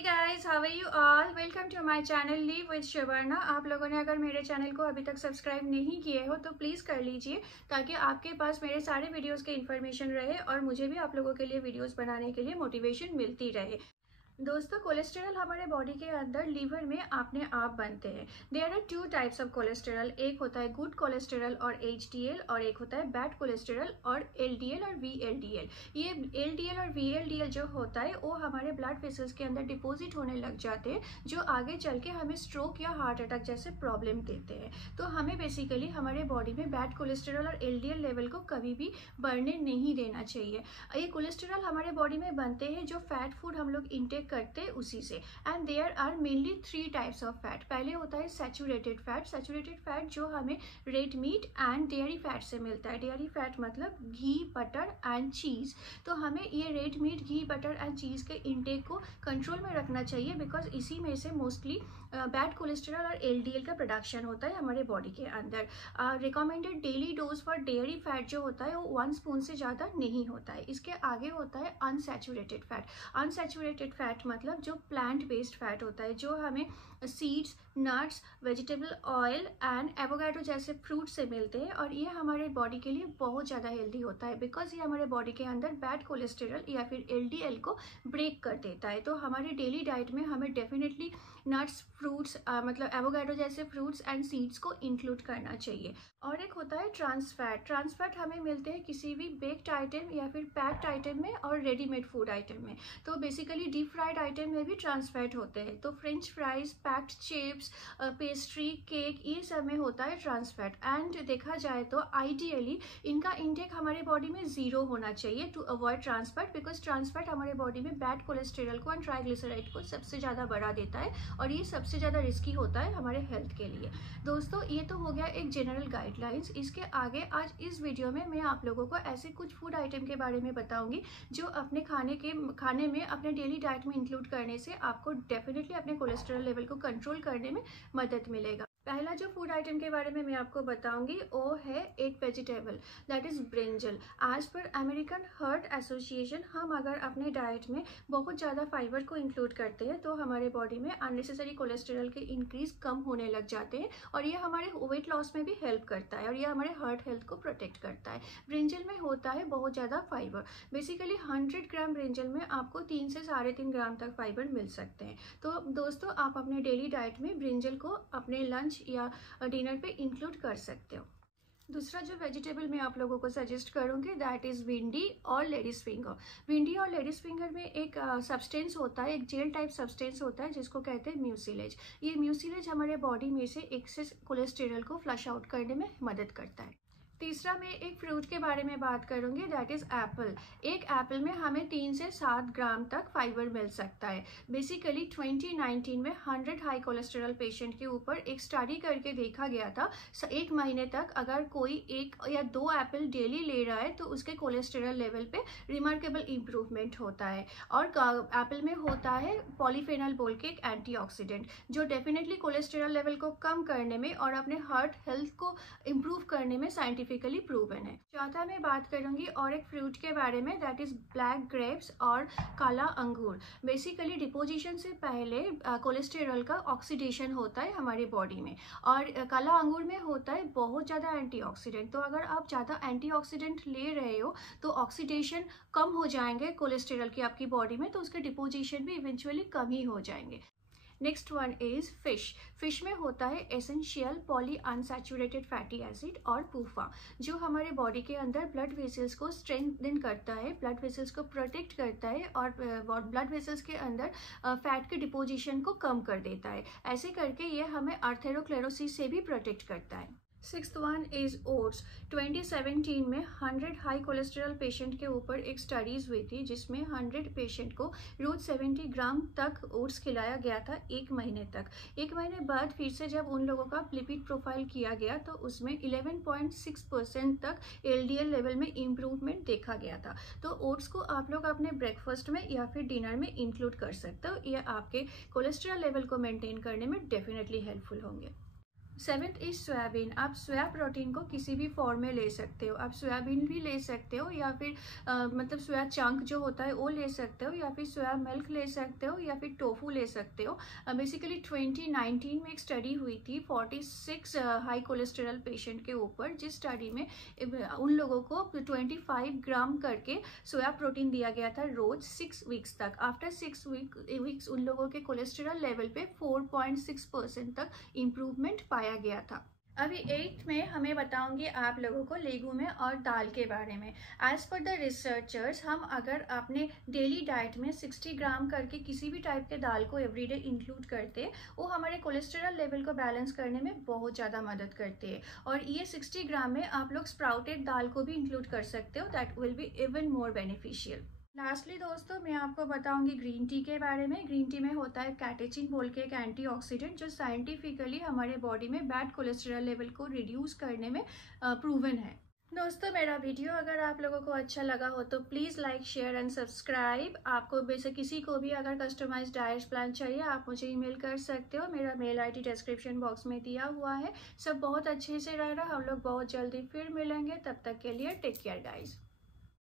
Hey guys, how are you all. Welcome to my channel live with Shivarna. आप लोगों ने अगर मेरे चैनल को अभी तक सब्सक्राइब नहीं किए हो तो प्लीज़ कर लीजिए, ताकि आपके पास मेरे सारे वीडियोस के इन्फॉर्मेशन रहे और मुझे भी आप लोगों के लिए वीडियोस बनाने के लिए मोटिवेशन मिलती रहे। दोस्तों, कोलेस्ट्रॉल हमारे बॉडी के अंदर लीवर में अपने आप बनते हैं। There are two types of cholesterol. एक होता है गुड कोलेस्ट्रॉल और एचडीएल, और एक होता है बैड कोलेस्ट्रॉल और एलडीएल और वीएलडीएल। ये एलडीएल और वीएलडीएल जो होता है वो हमारे ब्लड वेसल्स के अंदर डिपॉजिट होने लग जाते हैं, जो आगे चल के हमें स्ट्रोक या हार्ट अटैक जैसे प्रॉब्लम देते हैं। तो हमें बेसिकली हमारे बॉडी में बैड कोलेस्ट्रॉल और एलडीएल लेवल को कभी भी बढ़ने नहीं देना चाहिए। ये कोलेस्ट्रॉल हमारे बॉडी में बनते हैं जो फैट फूड हम लोग इंटेक करते हैं उसी से। And there are mainly 3 types of fat. पहले होता है सैचुरेटेड फैट। सैचुरेटेड फैट जो हमें red meat and dairy fat से मिलता है। डेयरी फैट मतलब घी, बटर एंड चीज़। तो हमें ये red meat, ghee, butter and cheese के इंटेक को कंट्रोल में रखना चाहिए, बिकॉज इसी में से मोस्टली बैड कोलेस्ट्रॉल और एलडीएल का प्रोडक्शन होता है हमारे बॉडी के अंदर। Recommended daily dose for dairy fat जो होता है वो 1 स्पून से ज़्यादा नहीं होता है। इसके आगे होता है अनसैचुरेटेड फैट। अनसैचुरेटेड फैट मतलब जो प्लांट बेस्ड फैट होता है, जो हमें seeds, nuts, vegetable oil and avocado जैसे फ्रूट से मिलते हैं, और ये हमारे बॉडी के लिए बहुत ज़्यादा हेल्दी होता है, बिकॉज ये हमारे बॉडी के अंदर बैड कोलेस्ट्रॉल या फिर एलडीएल को ब्रेक कर देता है। तो हमारे डेली डाइट में हमें डेफिनेटली नट्स, फ्रूट्स मतलब एवोकाडो जैसे फ्रूट्स एंड सीड्स को इंक्लूड करना चाहिए। और एक होता है ट्रांस फैट। ट्रांस फैट हमें मिलते हैं किसी भी बेक्ड आइटम या फिर पैक्ड आइटम में और रेडीमेड फूड आइटम में। तो बेसिकली डीप फ्राइड आइटम में भी ट्रांस फैट होते हैं। तो French fries, packed chips, pastry, cake, ये सब में होता है ट्रांस फैट। एंड देखा जाए तो आइडियली इनका इंटेक हमारे बॉडी में 0 होना चाहिए to avoid trans fat, because trans fat हमारे बॉडी में बैड कोलेस्ट्रॉल को एंड ट्राइग्लिसराइड को सबसे ज़्यादा बढ़ा देता है, और ये सबसे ज़्यादा रिस्की होता है हमारे हेल्थ के लिए। दोस्तों, ये तो हो गया एक जनरल गाइडलाइंस। इसके आगे आज इस वीडियो में मैं आप लोगों को ऐसे कुछ फूड आइटम के बारे में बताऊंगी जो अपने खाने में अपने डेली डाइट में इंक्लूड करने से आपको डेफिनेटली अपने कोलेस्ट्रॉल लेवल को कंट्रोल करने में मदद मिलेगा। पहला जो फूड आइटम के बारे में मैं आपको बताऊंगी वो है एक vegetable, that is brinjal. As per American Heart Association, हम अगर अपने डाइट में बहुत ज़्यादा फाइबर को इंक्लूड करते हैं तो हमारे बॉडी में अननेसेसरी कोलेस्ट्रॉल के इंक्रीज कम होने लग जाते हैं, और ये हमारे वेट लॉस में भी हेल्प करता है, और ये हमारे हार्ट हेल्थ को प्रोटेक्ट करता है। ब्रिंजल में होता है बहुत ज़्यादा फाइबर। बेसिकली 100 ग्राम ब्रिंजल में आपको 3 से 3.5 ग्राम तक फाइबर मिल सकते हैं। तो दोस्तों, आप अपने डेली डाइट में ब्रिंजल को अपने लंच या डिनर पे इंक्लूड कर सकते हो। दूसरा जो वेजिटेबल मैं आप लोगों को सजेस्ट करूंगी दैट इज़ भिंडी और लेडीज फिंगर। भिंडी और लेडीज फिंगर में एक सब्सटेंस होता है, एक जेल टाइप सब्सटेंस होता है जिसको कहते हैं म्यूसिलेज। ये म्यूसिलेज हमारे बॉडी में से एक्सेस कोलेस्ट्रॉल को फ्लश आउट करने में मदद करता है। तीसरा मैं एक फ्रूट के बारे में बात करूंगी, दैट इज़ एप्पल। एक एप्पल में हमें 3 से 7 ग्राम तक फाइबर मिल सकता है। बेसिकली 2019 में 100 हाई कोलेस्ट्रॉल पेशेंट के ऊपर एक स्टडी करके देखा गया था, 1 महीने तक अगर कोई 1 या 2 एप्पल डेली ले रहा है तो उसके कोलेस्ट्रॉल लेवल पे रिमार्केबल इम्प्रूवमेंट होता है। और एप्पल में होता है पॉलीफेनॉल बोल के एक एंटीऑक्सीडेंट, जो डेफिनेटली कोलेस्ट्रॉल लेवल को कम करने में और अपने हार्ट हेल्थ को इम्प्रूव करने में साइंटिफिकली प्रूवन है। चौथा मैं बात करूंगी और एक फ्रूट के बारे में, दैट इज ब्लैक ग्रेप्स और काला अंगूर। बेसिकली डिपोजिशन से पहले कोलेस्ट्रॉल का ऑक्सीडेशन होता है हमारे बॉडी में, और काला अंगूर में होता है बहुत ज़्यादा एंटीऑक्सीडेंट। तो अगर आप ज़्यादा एंटीऑक्सीडेंट ले रहे हो तो ऑक्सीडेशन कम हो जाएंगे कोलेस्ट्रॉल की आपकी बॉडी में, तो उसके डिपोजिशन भी इवेंचुअली कम ही हो जाएंगे। Next one is fish. Fish में होता है essential poly unsaturated fatty acid और पूफा, जो हमारे बॉडी के अंदर ब्लड वेसल्स को स्ट्रेंथन करता है, ब्लड वेसल्स को प्रोटेक्ट करता है, और ब्लड वेसल्स के अंदर फैट के डिपोजिशन को कम कर देता है। ऐसे करके ये हमें आर्थेरोक्लेरोसिस से भी प्रोटेक्ट करता है। Sixth one is oats. 2017 में 100 हाई कोलेस्ट्रॉल पेशेंट के ऊपर एक स्टडीज हुई थी, जिसमें 100 पेशेंट को रोज 70 ग्राम तक ओट्स खिलाया गया था 1 महीने तक। 1 महीने बाद फिर से जब उन लोगों का लिपिड प्रोफाइल किया गया तो उसमें 11.6% तक एलडीएल लेवल में इम्प्रूवमेंट देखा गया था। तो ओट्स को आप लोग अपने ब्रेकफास्ट में या फिर डिनर में इंक्लूड कर सकते हो। ये आपके कोलेस्ट्रॉल लेवल को मेंटेन करने में डेफिनेटली हेल्पफुल होंगे। Seventh is soybean. आप सोया प्रोटीन को किसी भी फॉर्म में ले सकते हो। आप सोयाबीन भी ले सकते हो, या फिर मतलब सोया चंक जो होता है वो ले सकते हो, या फिर सोया मिल्क ले सकते हो, या फिर टोफू ले सकते हो। बेसिकली 2019 में एक स्टडी हुई थी 46 हाई कोलेस्टेरॉल पेशेंट के ऊपर, जिस स्टडी में उन लोगों को 25 ग्राम करके सोया प्रोटीन दिया गया था रोज 6 वीक्स तक। आफ्टर 6 वीक्स उन लोगों के कोलेस्टेरॉल लेवल पे 4.6% तक इम्प्रूवमेंट पाया गया था। अभी 8th में हमें बताऊंगी आप लोगों को लेगुमे और दाल के बारे में। एज पर द रिसर्चर्स, हम अगर अपने डेली डाइट में 60 ग्राम करके किसी भी टाइप के दाल को एवरीडे इंक्लूड करते, वो हमारे कोलेस्टेरॉल लेवल को बैलेंस करने में बहुत ज़्यादा मदद करते हैं। और ये 60 ग्राम में आप लोग स्प्राउटेड दाल को भी इंक्लूड कर सकते हो, that will be even more beneficial. Lastly दोस्तों, मैं आपको बताऊंगी ग्रीन टी के बारे में। ग्रीन टी में होता है कैटेचिन बोल के एक एंटीऑक्सीडेंट, जो साइंटिफिकली हमारे बॉडी में बैड कोलेस्टेरॉल लेवल को रिड्यूस करने में प्रूवन है। दोस्तों, मेरा वीडियो अगर आप लोगों को अच्छा लगा हो तो please like, share and subscribe. आपको वैसे किसी को भी अगर कस्टमाइज्ड डाइट प्लान चाहिए, आप मुझे ईमेल कर सकते हो। मेरा मेल आईडी डिस्क्रिप्शन बॉक्स में दिया हुआ है। सब बहुत अच्छे से रह रहा, हम लोग बहुत जल्दी फिर मिलेंगे। तब तक के लिए टेक केयर गाइज।